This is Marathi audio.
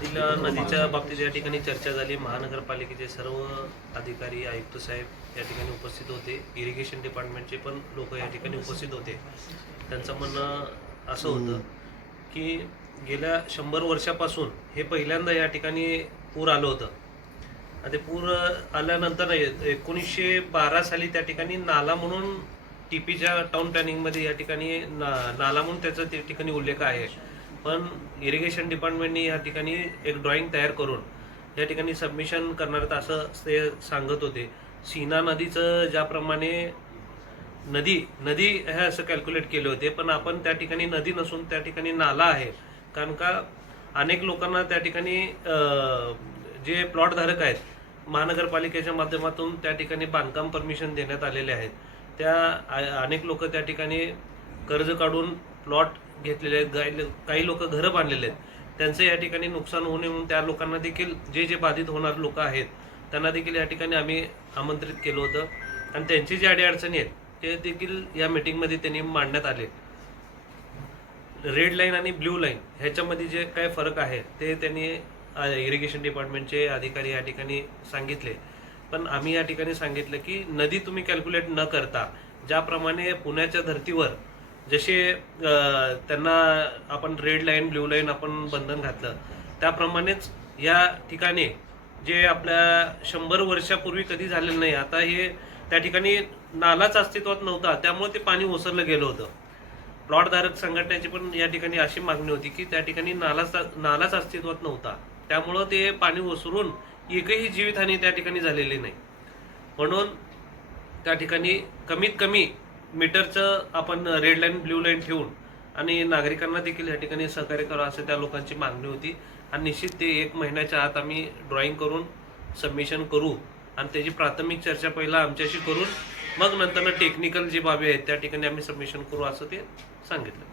पाटील नदीच्या बाबतीत या ठिकाणी चर्चा झाली। महानगरपालिकेचे सर्व अधिकारी, आयुक्त साहेब या ठिकाणी उपस्थित होते। इरिगेशन डिपार्टमेंटचे पण लोक या ठिकाणी उपस्थित होते। त्यांचं म्हणणं असं होतं की गेल्या 100 वर्षापासून हे पहिल्यांदा या ठिकाणी पूर आलं होतं। आणि पूर आल्यानंतर 1912 साली त्या ठिकाणी नाला म्हणून टीपीच्या टाउन प्लॅनिंगमध्ये या ठिकाणी नाला म्हणून त्याचा त्या ठिकाणी उल्लेख आहे। पण इरिगेशन डिपार्टमेंटने या ठिकाणी एक ड्रॉइंग तयार करून या ठिकाणी सबमिशन करणार असं ते सांगत होते। सीना नदीचं ज्याप्रमाणे नदी नदी हे असं कॅल्क्युलेट केले होते, पण आपण त्या ठिकाणी नदी नसून त्या ठिकाणी नाला आहे। कारण का अनेक लोकांना त्या ठिकाणी जे प्लॉट धारक आहेत महानगरपालिकेच्या माध्यमातून त्या ठिकाणी बांधकाम परमिशन देण्यात आलेले आहेत। त्या अनेक लोक त्या ठिकाणी कर्ज काढून प्लॉट घेतलेले आहेत, काही लोक घरं बांधलेले आहेत। त्यांचं या ठिकाणी नुकसान होऊ नये म्हणून त्या लोकांना देखील जे बाधित होणार लोक आहेत त्यांना देखील या ठिकाणी आम्ही आमंत्रित केलं होतं आणि त्यांची जी अडीअडचणी आहेत ते देखील या मीटिंगमध्ये त्यांनी मांडण्यात आले। रेड लाईन आणि ब्ल्यू लाईन ह्याच्यामध्ये जे काय फरक आहे ते त्यांनी इरिगेशन डिपार्टमेंटचे अधिकारी या ठिकाणी सांगितले। पण आम्ही या ठिकाणी सांगितलं की नदी तुम्ही कॅल्क्युलेट न करता ज्याप्रमाणे पुण्याच्या धर्तीवर जसे त्यांना आपण रेड लाईन ब्ल्यू लाईन आपण बंधन घातलं, त्याप्रमाणेच या ठिकाणी जे आपल्या 100 वर्षापूर्वी कधी झालेलं नाही। आता हे त्या ठिकाणी नालाच अस्तित्वात नव्हता, त्यामुळे ते पाणी ओसरलं गेलं होतं। प्लॉटधारक संघटनेची पण या ठिकाणी अशी मागणी होती की त्या ठिकाणी नालाच अस्तित्वात नव्हता, त्यामुळं ते पाणी ओसरून एकही जीवितहानी त्या ठिकाणी झालेली नाही। म्हणून त्या ठिकाणी कमीत कमी मीटरचं आपण रेड लाईन ब्ल्यू लाईन ठेवून आणि नागरिकांना देखील या ठिकाणी सहकार्य करा असं त्या लोकांची मागणी होती। आणि निश्चित ते 1 महिन्याच्या आत आम्ही ड्रॉइंग करून सबमिशन करू आणि त्याची प्राथमिक चर्चा पहिला आमच्याशी करून मग नंतर टेक्निकल जी बाबी आहेत त्या ठिकाणी आम्ही सबमिशन करू असं ते सांगितलं।